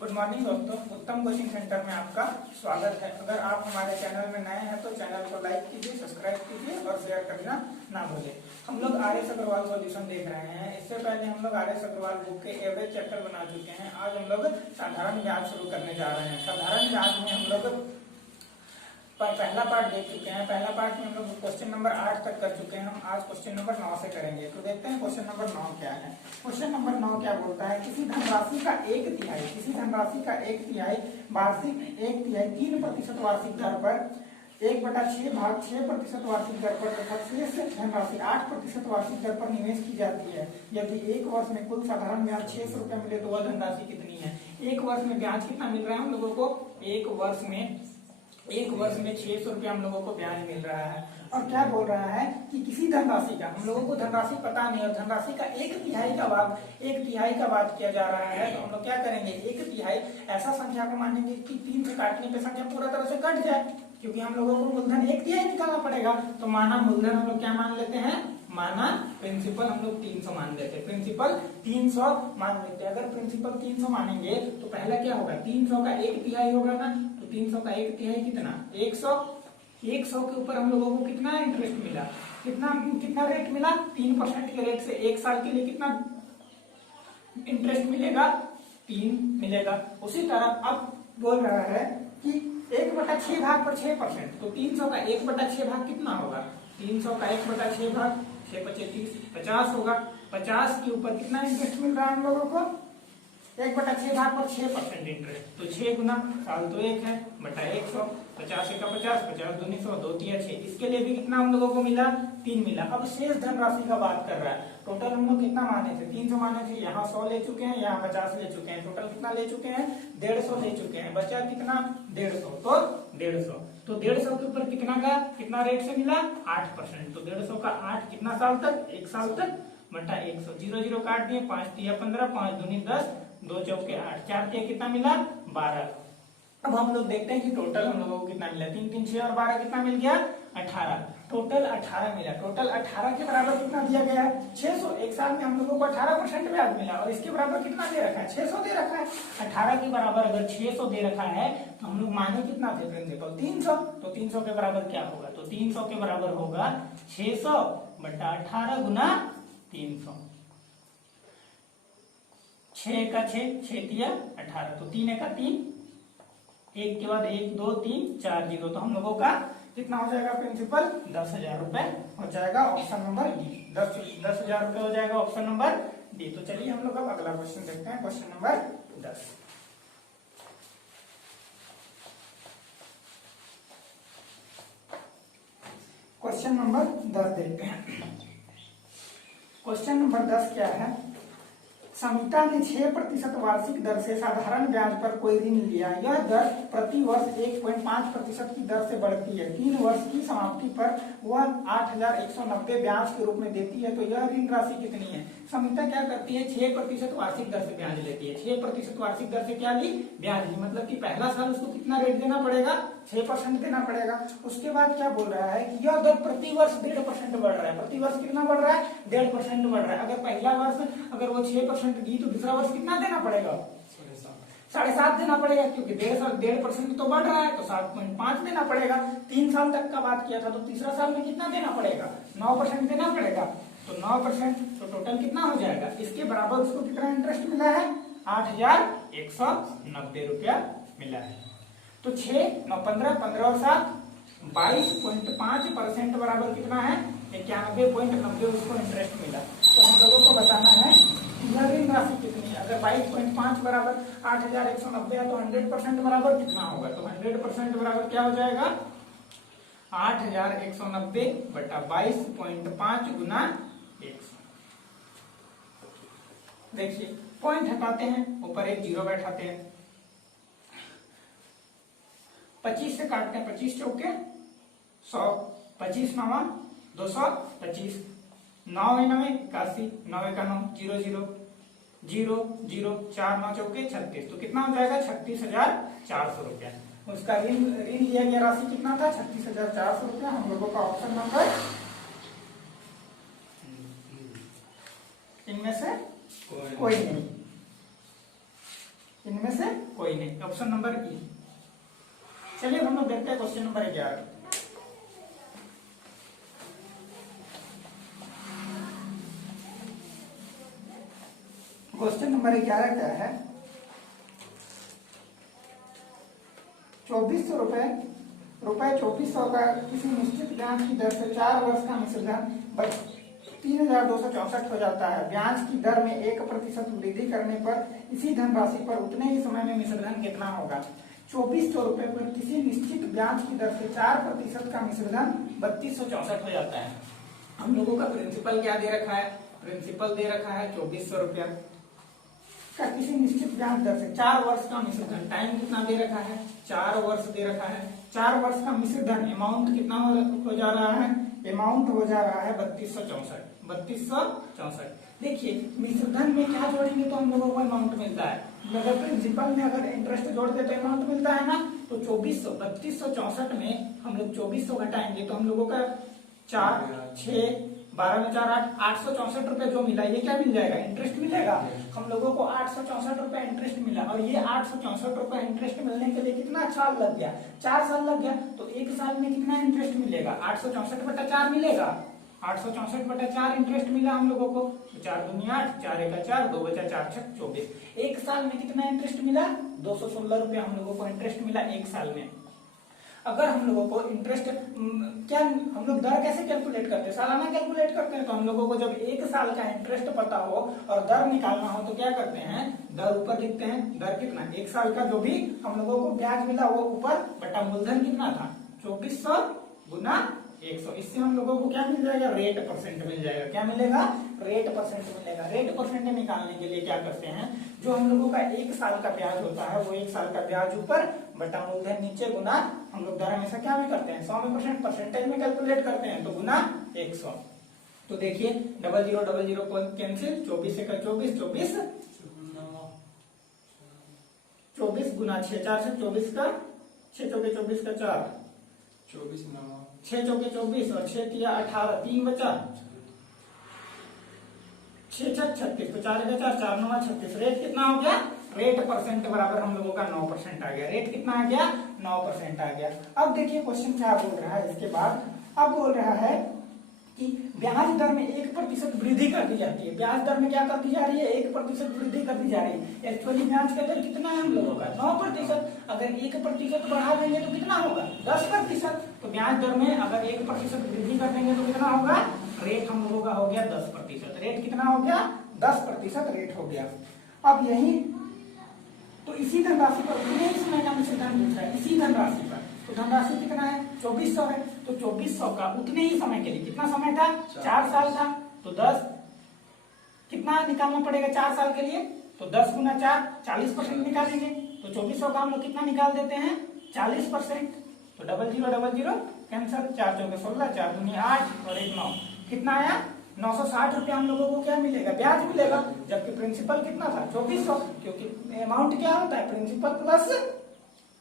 Good morning दोस्तों, उत्तम coaching centre में आपका स्वागत है। अगर आप हमारे चैनल में नए हैं तो चैनल को लाइक कीजिए, सब्सक्राइब कीजिए और शेयर करना ना भूलें। हम लोग आर.एस. अग्रवाल सॉल्यूशन देख रहे हैं। इससे पहले हम लोग आर.एस. अग्रवाल बुक के एवरेज चैप्टर बना चुके हैं। आज हम लोग साधारण ब्याज शुरू करने जा रहे हैं। साधारण ब्याज में हम लोग पहला पार्ट देख चुके हैं। पहला पार्ट में हम लोग क्वेश्चन नंबर 8 तक कर चुके हैं। हम आज क्वेश्चन नंबर 9 से करेंगे। तो देखते हैं क्वेश्चन नंबर 9 क्या है। क्वेश्चन नंबर 9 क्या बोलता है, किसी धनराशि का एक तिहाई वार्षिक 3% वार्षिक दर पर 1/6 भाग 6% वार्षिक दर पर तथा शेष धनराशि 8% वार्षिक दर पर निवेश की जाती है। यदि एक वर्ष में कुल साधारण ब्याज 600 रुपया मिले तो वह धनराशि कितनी है। एक वर्ष में ब्याज कितना मिल रहा है हम लोगों को, एक वर्ष में 600 रुपया हम लोगों को ब्याज मिल रहा है। और क्या बोल रहा है कि किसी धनराशि का, हम लोगों को धनराशि पता नहीं है, धनराशि का एक तिहाई का बात किया जा रहा है। तो हम लोग क्या करेंगे, एक तिहाई ऐसा संख्या को मानेंगे कि 3 से काटने पे संख्या पूरा तरह से कट जाए, क्योंकि हम लोगों को मूलधन एक तिहाई निकालना पड़ेगा। तो माना मूलधन हम लोग क्या मान लेते हैं, माना प्रिंसिपल हम लोग 300 मान लेते हैं। प्रिंसिपल 300 मान लेते हैं। अगर प्रिंसिपल 300 मानेंगे तो पहला क्या होगा, 300 का एक तिहाई होगा ना। तो 300 का एक तिहाई कितना, 100 के ऊपर हम लोगों को कितना इंटरेस्ट मिला, कितना रेट मिला, 3% के रेट से 1 साल के लिए कितना इंटरेस्ट मिलेगा, 3 मिलेगा। उसी तरह अब बोल रहा है कि 1/6 भाग पर 6%। तो 300 का 1/6 भाग कितना होगा, 300 का 1/6 भाग 6×5 = 50 होगा। 50 के ऊपर कितना इंटरेस्ट मिल रहा है हम लोगों को, 1/6 भाग पर 6% इंटरेस्ट। तो 6 गुना साल तो 1 है बटा 100, 50 × 50, 50 × 2 = 100, 2 × 3 = 6। इसके लिए भी कितना हम लोगों को मिला, 3 मिला। अब शेष धनराशि का बात कर रहा है। टोटल हम लोग कितना माने थे, 300 माने थे, यहाँ 100 ले चुके हैं, यहाँ 50 ले चुके हैं। टोटल कितना ले चुके हैं, 150 ले चुके हैं। बचा कितना, 150। तो 150 के ऊपर कितना रेट से मिला, 8%। तो 150 का 8 कितना साल तक, 1 साल तक बटा 100। 0 0 काट दिए, 5 × 3 = 15, 5 दूनी 10, 2 चौके 8, 4 के कितना मिला, 12। अब हम लोग देखते हैं कि टोटल हम लोगों को कितना मिला, 3 3 6 और 12 कितना मिल गया, 18। टोटल 18 मिला। टोटल 18 के बराबर कितना दिया गया है, 600। एक साल में हम लोगों को 18% ब्याज मिला और इसके बराबर कितना दे रखा है, 600 दे रखा है। 18 के बराबर अगर 600 दे रखा है तो हम लोग माने कितना थे प्रिंसिपल, 300। तो 300 के बराबर क्या होगा, तो 300 के बराबर होगा 600 बटा 18 गुना 300। 6 का 6 तिया 18, तो 3 × 3, 1 के बाद 1 2 3 4 0। तो हम लोगों का कितना हो जाएगा प्रिंसिपल, 10,000 रुपए हो जाएगा। ऑप्शन नंबर डी, 10,000 रुपए हो जाएगा ऑप्शन नंबर डी। तो चलिए हम लोग अब अगला क्वेश्चन देखते हैं, क्वेश्चन नंबर 10। क्वेश्चन नंबर 10 देखते हैं। क्वेश्चन नंबर 10 क्या है, समिता ने 6% वार्षिक दर से साधारण ब्याज पर कोई ऋण लिया। यह दर प्रति वर्ष 1.5% की दर से बढ़ती है। 3 वर्ष की समाप्ति पर वह 8,190 ब्याज के रूप में देती है। तो यह ऋण राशि कितनी है। समिता क्या करती है, 6% वार्षिक दर से ब्याज लेती है। 6% वार्षिक दर से क्या ली, ब्याज ली। मतलब कि पहला साल उसको कितना रेट देना पड़ेगा, 6% देना पड़ेगा। उसके बाद क्या बोल रहा है कि यह दर प्रति वर्ष 1.5% बढ़ रहा है। प्रति वर्ष कितना बढ़ रहा है, 1.5% बढ़ रहा है। अगर पहला वर्ष अगर वो 6% दी तो दूसरा वर्ष कितना देना पड़ेगा, 7.5 देना पड़ेगा, क्योंकि 1.5% तो बढ़ रहा है, तो 7.5 देना पड़ेगा। 3 साल तक का बात किया था, तो तीसरा साल में कितना देना पड़ेगा, 9% देना पड़ेगा। तो 9%, तो टोटल कितना हो जाएगा, इसके बराबर उसको कितना इंटरेस्ट मिला है, 8,190 रुपया मिला है। तो 6 9 15, 15 और 7 22.5% बराबर कितना है, 91.90 उसको इंटरेस्ट मिला। तो हम लोगों को बताना है यह ऋण राशि कितनी है। अगर 22.5 बराबर 8,190 है तो 100% बराबर कितना होगा, तो 100% बराबर क्या हो जाएगा, 8,190 बटा 22.5 गुना 100। देखिए पॉइंट हटाते हैं, ऊपर एक 0 बैठाते हैं, 25 से काटते हैं, 25 चौके 100, 25 9 225, 9 9 81, 9 1 9 0 0 0 0 4 9 चौके 36। तो कितना हो जाएगा, 36,400 रुपया। उसका ऋण लिया गया राशि कितना था, 36,400 रुपया। हम लोगों का ऑप्शन नंबर इनमें से कोई नहीं, इनमें से कोई नहीं, ऑप्शन नंबर ई। चलिए हम लोग देखते हैं क्वेश्चन नंबर 11। क्वेश्चन नंबर 11 क्या है, 2400 रुपए 2400 का किसी निश्चित ब्याज की दर से 4 वर्ष का मिश्र धन 3264 हो जाता है। ब्याज की दर में 1% वृद्धि करने पर इसी धनराशि पर उतने ही समय में मिश्र धन कितना होगा। 2400 रुपए पर किसी निश्चित ब्याज की दर से 4% का मिश्र धन 3264 हो जाता है। हम लोगों का प्रिंसिपल क्या दे रखा है, प्रिंसिपल दे रखा है 2400 रुपया का किसी निश्चित ब्याज दर से 4 वर्ष का मिश्र धन, टाइम कितना दे रखा है, 4 वर्ष दे रखा है। 4 वर्ष का मिश्र धन अमाउंट कितना हो जा रहा है, अमाउंट हो जा रहा है 3264। देखिए मिश्र धन में क्या जोड़ेंगे तो हम लोगों को अमाउंट मिलता है, अगर प्रिंसिपल में अगर इंटरेस्ट जोड़ दे तो अमाउंट मिलता है ना। तो 3264 में हम लोग 2400 घटाएंगे तो हम लोगों का 4 6 12 में 4 8 864 रुपए जो मिला, ये क्या मिल जाएगा, इंटरेस्ट मिलेगा। हम लोगों को 864 रुपए इंटरेस्ट मिला, और ये 864 रुपए इंटरेस्ट मिलने के लिए कितना साल लग गया, 4 साल लग गया। तो एक साल में कितना इंटरेस्ट मिलेगा, 864/4 मिलेगा। 864/4 इंटरेस्ट मिला हम लोगों को, 4 दूनी 8, 4 एका 4, 2 बचा 4 छक 24। एक साल में कितना इंटरेस्ट मिला, 216 रुपया हम लोगों को इंटरेस्ट मिला एक साल में। अगर हम लोगों को इंटरेस्ट क्या हम लोग दर कैसे कैलकुलेट करते हैं, सालाना कैलकुलेट करते हैं। तो हम लोगों को जब एक साल का इंटरेस्ट पता हो और दर निकालना हो तो क्या करते हैं, दर ऊपर लिखते हैं, दर कितना, एक साल का जो भी हम लोगों को ब्याज मिला वो ऊपर बटा मूलधन कितना था 2400 गुना 100। इससे हम लोगों को क्या मिल जाएगा, रेट परसेंट मिल जाएगा। क्या मिलेगा, रेट परसेंट मिलेगा। रेट परसेंट निकालने के लिए क्या करते हैं, जो हम लोगों का एक साल का ब्याज होता है वो एक साल का ब्याज ऊपर बटा मूलधन नीचे गुना, हम लोग दर हमेशा क्या भी करते हैं 100% परसेंटेज में कैलकुलेट करते हैं, तो गुना 100। तो देखिए 0000 को कैंसिल, 24 का 24 24 गुना 6 4 से 24 का 6 चौके 24 का 4 24 6 चौके 24 और 6 किया 18, 3 बचा 6 छक 36, तो 4 का 4 4 9 36। रेट कितना हो गया, रेट परसेंट बराबर हम लोगों का 9% आ गया। रेट कितना आ गया, 9% आ गया। अब देखिए क्वेश्चन क्या बोल रहा है इसके बाद, अब बोल रहा है कि ब्याज दर में 1% वृद्धि कर दी जाती है। ब्याज दर में क्या कर दी जा रही है, 1% वृद्धि कर दी जा रही है। एक्चुअली ब्याज का दर कितना है हम लोगों का 9%, अगर 1% बढ़ा देंगे तो कितना होगा 10%। तो ब्याज दर में अगर 1% वृद्धि कर देंगे तो कितना होगा, रेट हम लोगों का हो गया 10%। रेट कितना हो गया, 10% रेट हो गया। अब यही तो इसी धनराशि पर उतने ही समय का मिश्र धन पूछ रहा है, इसी धनराशि पर। तो धनराशि कितना है 2400 है, तो 2400 का उतने ही समय के लिए कितना समय था, 4 साल था। तो 10 कितना निकालना पड़ेगा 4 साल के लिए, तो 10 गुना 4 40% निकालेंगे। तो 2400 का हम लोग कितना निकाल देते हैं 40%। तो 0000 कैंसिल, 4 चौके 16, 4 दूनी 8 और 1 9, कितना आया 960 रुपया हम लोगों को क्या मिलेगा, ब्याज मिलेगा। जबकि प्रिंसिपल कितना था 2400, क्योंकि अमाउंट क्या होता है प्रिंसिपल प्लस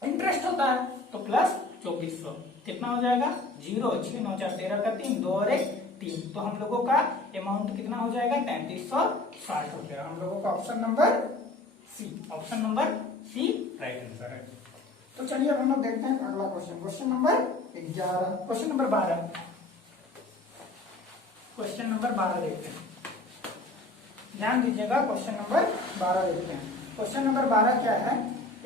इंटरेस्ट होता है, तो प्लस 2400 कितना हो जाएगा 0 6 9 4 13 का 3 2 और 1 3। तो हम लोगों का अमाउंट कितना हो जाएगा 3360 रुपया। हम लोगों का option number C, option number C right answer है। तो चलिए अब हम लोग देखते हैं अगला question, question number 11, question number 12, question number 12 देखते हैं। ध्यान दीजिएगा, क्वेश्चन नंबर 12 देखते हैं। क्वेश्चन नंबर 12 क्या है,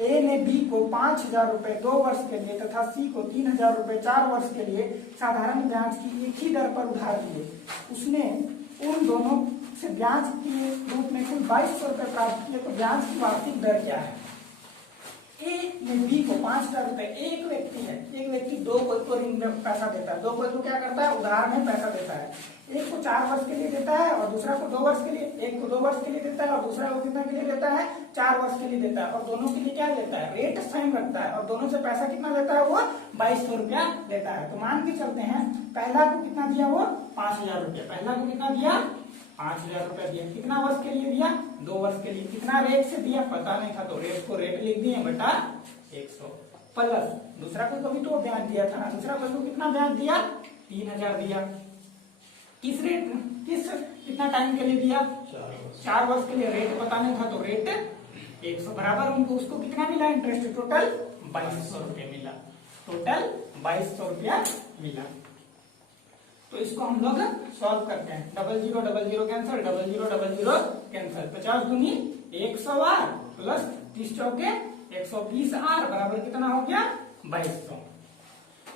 ए ने बी को 5000 रुपए 2 वर्ष के लिए तथा सी को 3000 रुपए 4 वर्ष के लिए साधारण ब्याज की एक ही दर पर उधार दिए। उसने उन दोनों से ब्याज के रूप में कुल 2200 रुपए प्राप्त किए, तो ब्याज की वार्षिक दर क्या है। ए ने बी को 5000 रुपए, एक व्यक्ति है, एक व्यक्ति दो को ऋण में पैसा देता है, दो को क्या करता है उधार में पैसा देता है। एक को 4 वर्ष के लिए देता है और दूसरा को 2 वर्ष के लिए, एक को 2 वर्ष के लिए देता है और दूसरा को कितना के लिए देता है 4 वर्ष के लिए देता है, और दोनों के लिए क्या लेता है रेट सेम रखता है, और दोनों से पैसा कितना लेता है वो 2200 रुपया लेता है। तो मान के चलते हैं पहला को कितना दिया वो 5000 रुपया, पहला को कितना दिया 5000 रुपया दिया, कितना वर्ष के लिए दिया 2 वर्ष के लिए, कितना रेट से दिया पता नहीं था, तो रेट को रेट लिख दिए बटा 100 प्लस दूसरा को कभी तो ब्याज दिया था ना, दूसरा को कितना ब्याज दिया 3000 दिया, किस रेट कितना टाइम के लिए दिया 4 वर्ष के लिए, रेट पता नहीं था तो रेट 100 बराबर उनको उसको कितना मिला इंटरेस्ट? टोटल 2200 रुपये मिला। टोटल 2200 रुपया मिला। तो इसको हम लोग सॉल्व करते हैं। 00 00 कैंसिल, 00 कैंसिल। 50 दूनी 100R प्लस 30 चौके 120 R बराबर कितना हो गया? 2200।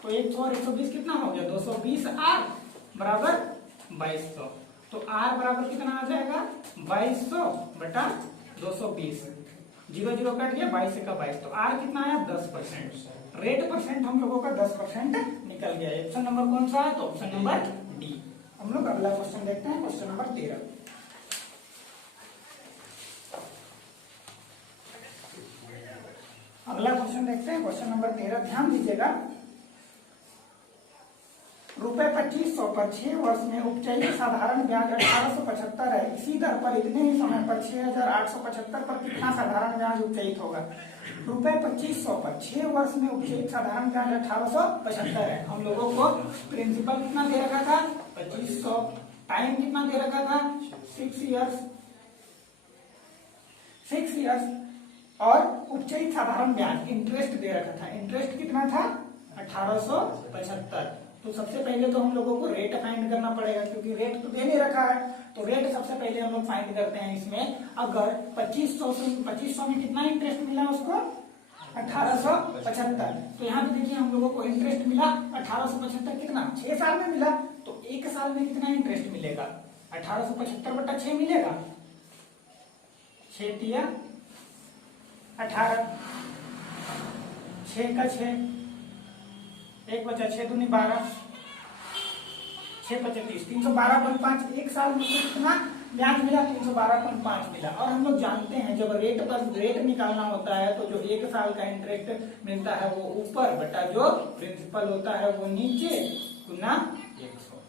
तो 100 और 120 कितना हो गया? 220 R बराबर 2200। तो R बराबर कितना आ जाएगा? 2200 बटा 220। 0 0 कट गया, 22 का 22। तो R कितना आया? 10%। रेट परसेंट हम लोगों का 10% निकल गया। ऑप्शन नंबर कौन सा है? तो ऑप्शन नंबर डी। हम लोग अगला क्वेश्चन देखते हैं, क्वेश्चन नंबर 13। अगला क्वेश्चन देखते हैं, क्वेश्चन नंबर 13। ध्यान दीजिएगा, ₹2500 पर 6 वर्ष में उपचारित साधारण ब्याज 1875 है। इसी दर पर इतने ही समय पर 6875 पर कितना साधारण ब्याज उपचारित होगा? ₹2500 पर 6 वर्ष में उपचारित साधारण ब्याज 1875 है। हम लोगों को प्रिंसिपल कितना दे रखा था? 2500। टाइम कितना दे रखा था? 6 इयर्स। 6 इयर्स और उपचारित साधारण ब्याज इंटरेस्ट दे रखा था। इंटरेस्ट कितना था? 1875। तो सबसे पहले तो हम लोगों को रेट फाइंड करना पड़ेगा, क्योंकि रेट तो दे नहीं रखा है। तो रेट सबसे पहले हम लोग फाइंड करते हैं। इसमें अगर 2500 में कितना इंटरेस्ट मिला उसको? 1875। तो यहाँ पे देखिए हम लोगों को इंटरेस्ट मिला 1875 कितना? 6 साल में मिला। तो 1 साल में कितना इंटरेस्ट मिलेगा? 1875 बटा 6 मिलेगा। 6 तिया 18, 6 का 6, 1 बचा 6 दूनी 12, 6 25 30, 312.5। 1 साल में कितना ब्याज मिला? 312.5 मिला। और हम लोग जानते हैं जब रेट पर रेट निकालना होता है तो जो 1 साल का इंटरेस्ट मिलता है वो ऊपर बटा जो प्रिंसिपल होता है वो नीचे गुना 100।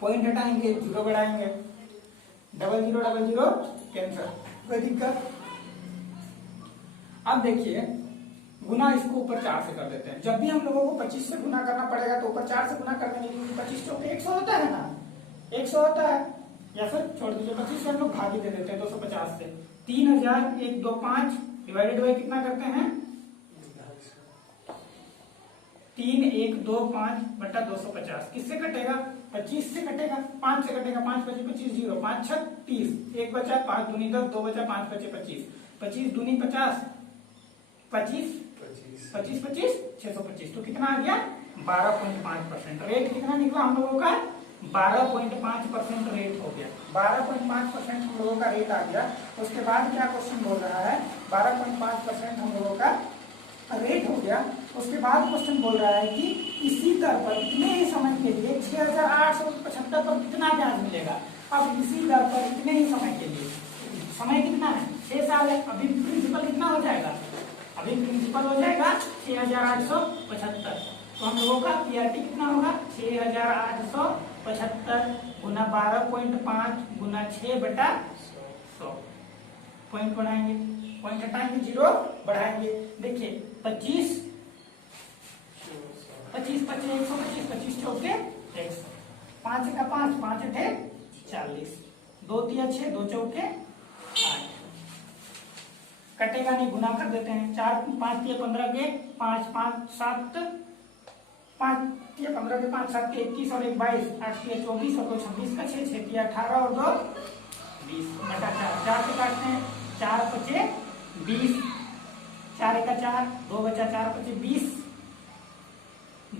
पॉइंट हटाएंगे, 0 बढ़ाएंगे, 00 कैंसिल, कोई दिक्कत? अब देखिए गुना इसको ऊपर 4 से कर देते हैं। जब भी हम लोगों को 25 से गुना करना पड़ेगा तो ऊपर 4 से गुना करने में, क्योंकि 25 चौके 100 होता है ना, 100 होता है। या फिर छोड़ दीजिए, 25 से हम लोग भागी दे देते हैं 250 से। 3125 डिवाइडेड बाई कितना करते हैं? 3125 बटा 250। किससे कटेगा? 25 से कटेगा, 5 से कटेगा। 5 25 25 0, 5 6 30, 1 बचा 5 दूनी 10, 2 बचा 5 बचे 25, 25 दूनी 50, 25 25 25 625। तो कितना आ गया? 12.5%। रेट कितना निकला हम लोगों का? 12.5% रेट हो गया। 12.5% हम लोगों का रेट आ गया। उसके बाद क्या क्वेश्चन बोल रहा है? 12.5% हम लोगों का रेट हो गया। उसके बाद क्वेश्चन बोल रहा है कि इसी दर पर कितने ही समय के लिए 6875 पर कितना ब्याज मिलेगा? अब इसी दर पर इतने ही समय के लिए, समय कितना है? 6 साल है। अभी प्रिंसिपल कितना हो जाएगा? अभी प्रिंसिपल हो जाएगा 6875। तो हम लोगों का पीआरटी कितना होगा? 6875 गुना 12.5 गुना 6 बटा 100। पॉइंट बढ़ाएंगे, पॉइंट हटाएंगे, 0 बढ़ाएंगे। देखिए 25 25 25 125, 25 चौके 100, 5 का 5, 5 अठे 40, 2 तिया 6, 2 चौके 8। कटेगा नहीं, गुना कर देते हैं। 4 5 तिया 15 के 5 5 7, 5 तिया 15 के 5 7 के 21 और 1 22, 8 तिया 24 और 2 26 का 6, 6 तिया 18 और 2 20 बटा 4। 4 से काटते हैं, 4 बचे 20, 4 का 4, 2 बचा 4 बचे 20,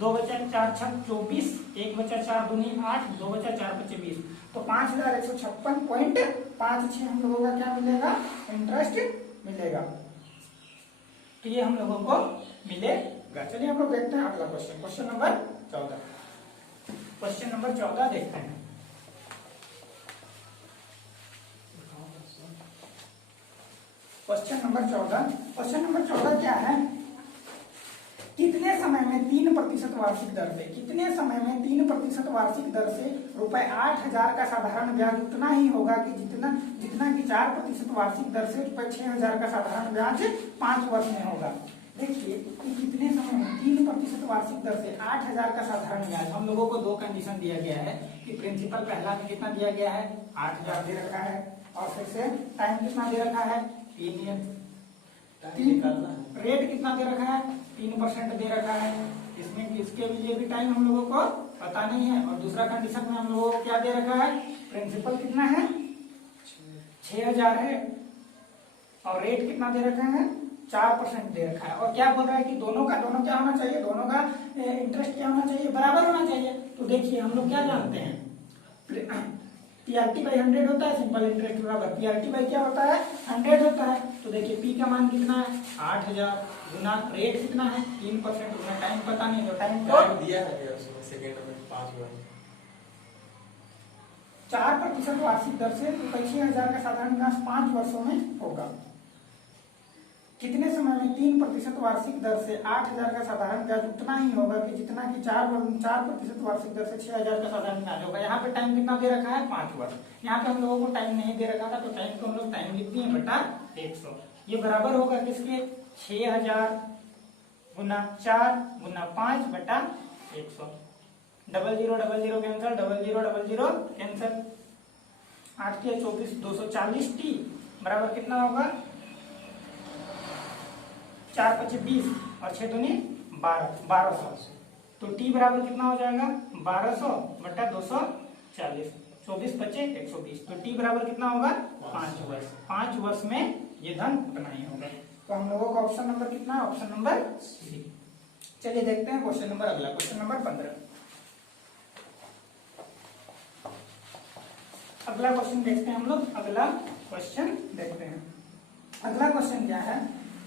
2 बचा 4 6 24, 1 बचा 4 दूनी 8, 2 बचा 4 बचे 20। तो 5156.56 हम लोगों का क्या मिलेगा? इंटरेस्ट मिलेगा। तो ये हम लोगों को मिलेगा। चलिए हम लोग देखते हैं अगला question, question number 14। Question number 14 देखते हैं। क्वेश्चन नंबर 14, क्वेश्चन नंबर 14 क्या है? कितने समय में 3% वार्षिक दर से, कितने समय में 3% वार्षिक दर से ₹8,000 का साधारण ब्याज उतना ही होगा कि जितना कि 4% वार्षिक दर से ₹6,000 का साधारण ब्याज 5 वर्ष में होगा। देखिए कि कितने समय में 3% वार्षिक दर से 8,000 का साधारण ब्याज। हम लोगों को 2 कंडीशन दिया गया है कि प्रिंसिपल पहला में कितना दिया गया है? 8,000 दे रखा है, और फिर से टाइम कितना दे रखा है? तीन रेट कितना दे रखा है 3% दे रखा है। इसमें इसके लिए भी टाइम हम लोगों को पता नहीं है। और दूसरा कंडीशन में हम लोगों को क्या दे रखा है, प्रिंसिपल कितना है 6000 है और रेट कितना दे रखा है 4% दे रखा है। और क्या बोल रहा है कि दोनों का दोनों क्या होना चाहिए, दोनों का इंटरेस्ट क्या होना चाहिए, बराबर होना चाहिए। तो देखिए हम लोग क्या जानते हैं PRT बाई 100 होता है, सिंपल इंटरेस्ट बराबर PRT बाई क्या होता है 100 होता है। तो देखिए P का मान कितना है 8000 गुना रेट कितना है 3%, गुना टाइम पता नहीं तो टाइम को दिया है सेकंड में 5 बार 4% वार्षिक दर से 85,000 का साधारण विकास 5 वर्षों में होगा। कितने समय में 3% वार्षिक दर से 8,000 का साधारण ब्याज उतना ही होगा कि जितना कि 4% वार्षिक दर से 6,000 का साधारण ब्याज होगा। यहाँ पे टाइम कितना दे रखा है 5 वर्ष। यहाँ पे हम लोगों को टाइम नहीं दे रखा था तो टाइम को हम लोग टाइम लिख दिए बटा 100। ये बराबर होगा किसके 6,000 गुना 4 गुना 5 बटा 100। 0000 कैंसिल 0000 कैंसिल 8 के 24 240 टी बराबर कितना होगा 4 × 5 = 20 और 6 दूनी 1200। तो टी बराबर कितना हो जाएगा 1200 बटा 240 24 × 5 = 120। तो टी बराबर कितना होगा 5 वर्ष। 5 वर्ष में ये धन उतना ही होगा। तो हम लोगों का ऑप्शन नंबर कितना है, ऑप्शन नंबर सी। चलिए देखते हैं क्वेश्चन नंबर अगला, क्वेश्चन नंबर 15। अगला क्वेश्चन देखते हैं हम लोग, अगला क्वेश्चन देखते हैं। अगला क्वेश्चन क्या है,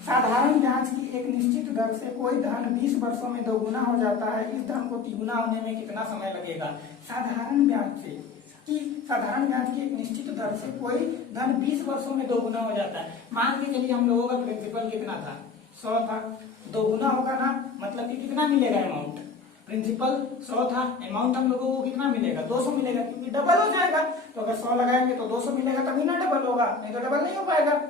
साधारण ब्याज की एक निश्चित दर से कोई धन 20 वर्षों में दोगुना हो जाता है, इस धन को तिगुना होने में कितना समय लगेगा। साधारण ब्याज की एक निश्चित दर से कोई धन 20 वर्षों में दोगुना हो जाता है। मान के चलिए हम लोगों का प्रिंसिपल कितना था 100 था, दोगुना होगा ना मतलब कि कितना मिलेगा अमाउंट, प्रिंसिपल 100 था, अमाउंट हम लोगों को कितना मिलेगा 200 मिलेगा क्योंकि डबल हो जाएगा। तो अगर 100 लगाएंगे तो 200 मिलेगा तभी ना डबल होगा, नहीं तो डबल नहीं हो पाएगा।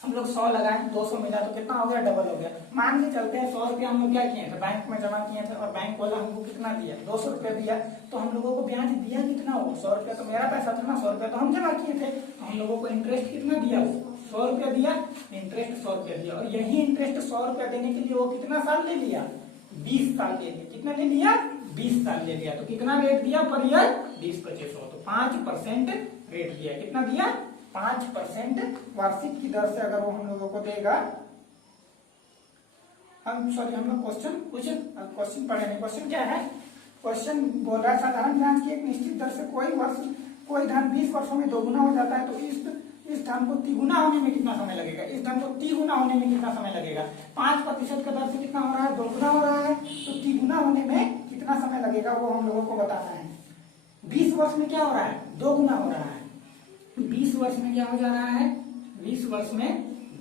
हम लोग 100 लगाए 200 मिला तो कितना हो गया डबल हो गया। मान के चलते हैं 100 रुपया हम लोग क्या किए थे बैंक में जमा किए थे और बैंक वाला हमको कितना दिया 200 रुपया दिया। तो हम लोगों को ब्याज दिया कितना हो 100 रुपया, तो मेरा पैसा था ना 100 रुपया तो हम जमा किए थे। तो हम लोगों को इंटरेस्ट कितना दिया 100 रुपया दिया, इंटरेस्ट 100 रुपया दिया। और यही इंटरेस्ट 100 रुपया देने के लिए वो कितना साल ले लिया 20 साल ले लिया। कितना ले लिया 20 साल ले लिया। तो कितना रेट दिया पर ईयर 20/2500, तो 5% रेट दिया। कितना दिया 5% वार्षिक की दर से अगर वो हम लोगों को देगा। हम लोग क्वेश्चन पढ़े नहीं। क्वेश्चन क्या है, क्वेश्चन बोल रहा है साधारण ब्याज की एक निश्चित दर से कोई धन 20 वर्षों में दोगुना हो जाता है, तो इस धन को तिगुना होने में कितना समय लगेगा, इस धन को तिगुना होने में कितना समय लगेगा। 5% का दर से कितना हो रहा है दोगुना हो रहा है, तो तिगुना होने में कितना समय लगेगा वो हम लोगों को बताना है। 20 वर्ष में क्या हो रहा है दोगुना हो रहा है, 20 वर्ष में क्या हो जा रहा है 20 वर्ष में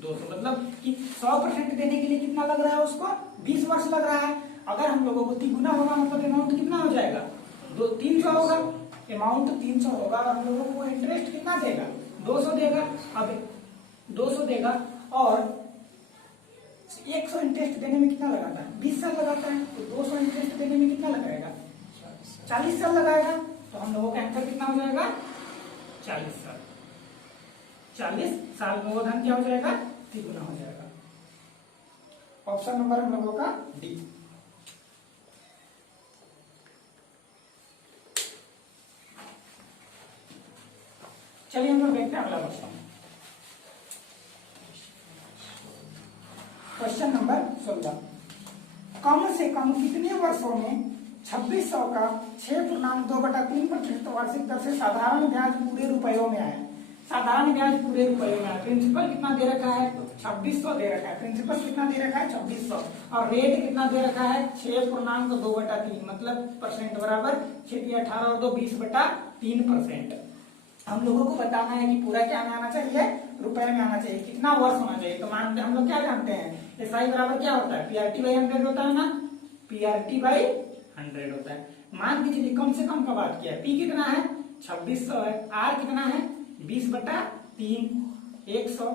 200, मतलब कि 100% देने के लिए कितना लग रहा है उसको 20 वर्ष लग रहा है। अगर हम लोगों को तिगुना होगा मतलब अमाउंट कितना हो जाएगा 300 होगा, अमाउंट 300 होगा और हम लोगों को इंटरेस्ट कितना देगा 200 देगा। अब 200 देगा और 100 इंटरेस्ट देने में कितना लगाता है 20 साल लगाता है, तो 200 इंटरेस्ट देने में कितना लगाएगा 40 साल लगाएगा। तो हम लोगों का आंसर कितना हो जाएगा 40 साल। 40 साल में वो धन क्या हो जाएगा तिगुना हो जाएगा। ऑप्शन नंबर हम लोगों का डी। चलिए हम लोग देखते हैं अगला क्वेश्चन। क्वेश्चन नंबर 16, कम से कम कितने वर्षों में 2600 का 6.2/3% वार्षिक दर से साधारण ब्याज पूरे रुपयों में आया। साधारण ब्याज पूरे रुपयों में आया। प्रिंसिपल कितना दे रखा है 2600 दे रखा है, प्रिंसिपल कितना दे रखा है 2600 और रेट कितना दे रखा है 6.2/3 मतलब परसेंट बराबर 6 18 और 2 20/3%। हम लोगों को बताना है कि पूरा क्या में आना चाहिए रुपए में आना चाहिए, कितना वर्ष होना चाहिए। तो मानते हम लोग क्या जानते हैं एसआई बराबर क्या होता है PRT/100 होता है ना, PRT/100 होता है। मान के चलिए कम से कम का बात किया, P कितना है 2600 है, R कितना है 20/3 100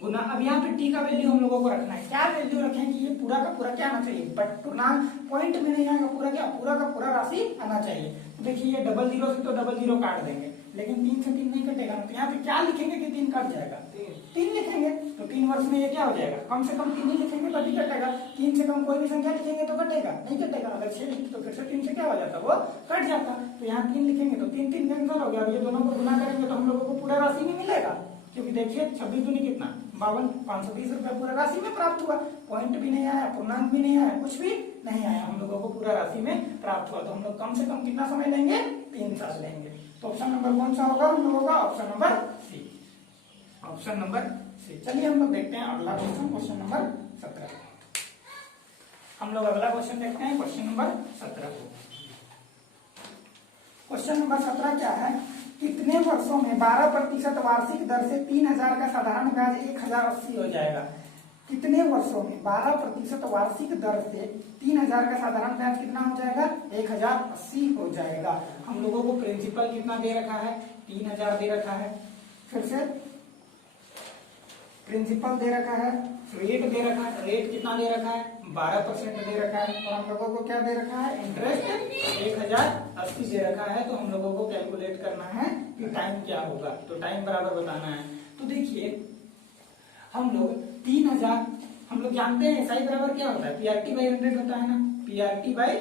गुना। अब यहाँ पे T का वैल्यू हम लोगों को रखना है। क्या वैल्यू रखें कि ये पूरा का पूरा क्या आना चाहिए, बट पूर्णांक पॉइंट में नहीं आएगा, पूरा का पूरा राशि आना चाहिए। तो देखिए ये 00 से तो 00 काट देंगे, लेकिन 3 से 3 नहीं कटेगा, तो यहाँ पे क्या लिखेंगे कि 3 कट जाएगा 3 लिखेंगे। तो 3 वर्ष में ये क्या हो जाएगा, कम से कम 3 ही लिखेंगे तभी कटेगा। 3 से कम कोई भी संख्या लिखेंगे तो कटेगा नहीं, कटेगा। अगर 6 लिखे तो फिर से 3 से क्या हो जाता, वो कट जाता। तो यहाँ 3 लिखेंगे तो 3 3 कैंसिल हो गया। अब ये दोनों को गुना करेंगे तो हम लोगों को पूरा राशि में मिलेगा, क्योंकि देखिए 26 दूनी कितना 52, 530 रुपया पूरा राशि में प्राप्त हुआ। पॉइंट भी नहीं आया, पूर्णांक भी नहीं आया, कुछ भी नहीं आया, हम लोगों को पूरा राशि में प्राप्त हुआ। तो हम लोग कम से कम कितना समय लेंगे, 3 साल लेंगे। तो ऑप्शन नंबर कौन सा होगा हम लोगों का, option number C, option number C. चलिए हम लोग देखते हैं अगला क्वेश्चन, क्वेश्चन नंबर 17। हम लोग अगला क्वेश्चन देखते हैं, क्वेश्चन नंबर 17। क्वेश्चन नंबर 17 क्या है, कितने वर्षों में 12% वार्षिक दर से 3000 का साधारण ब्याज 1080 हो जाएगा। कितने वर्षों में 12% वार्षिक दर से 3000 का साधारण ब्याज कितना हो जाएगा, 1080 हो जाएगा। हम लोगों को प्रिंसिपल कितना दे रखा है, 3000 दे रखा है, फिर से प्रिंसिपल दे रखा है, रेट दे रखा है, रेट कितना दे रखा है, 12% दे रखा है, और हम लोगों को क्या दे रखा है, इंटरेस्ट 1080 दे रखा है। तो हम लोगों को कैलकुलेट करना है कि टाइम क्या होगा, तो टाइम बराबर बताना है। तो देखिए हम लोग 3000, हम लोग जानते हैं एसआई बराबर क्या होता है, पीआरटी बाई 100 होता है ना, पीआरटी बाई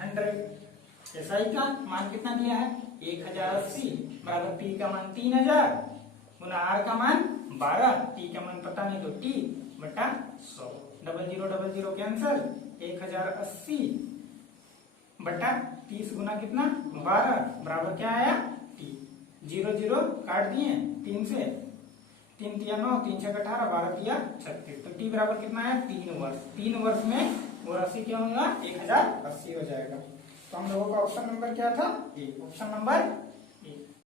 100। एसआई का मान कितना दिया है, 1080 बराबर पी का मान 3000 गुना आर का मान 12, टी का मान पता नहीं तो टी बटा 100, 0000 कैंसल, 1080 बटा 30 गुना कितना 12 बराबर क्या आया टी। 0 0 काट दिए 3 से, 3 तिया 9, 3 6 18, 12 तिया 36। तो टी बराबर कितना है, 3 वर्ष। 3 वर्ष में वो राशि क्या होगा, 1080 हो जाएगा। तो हम लोगों का ऑप्शन नंबर क्या था, ए, ऑप्शन नंबर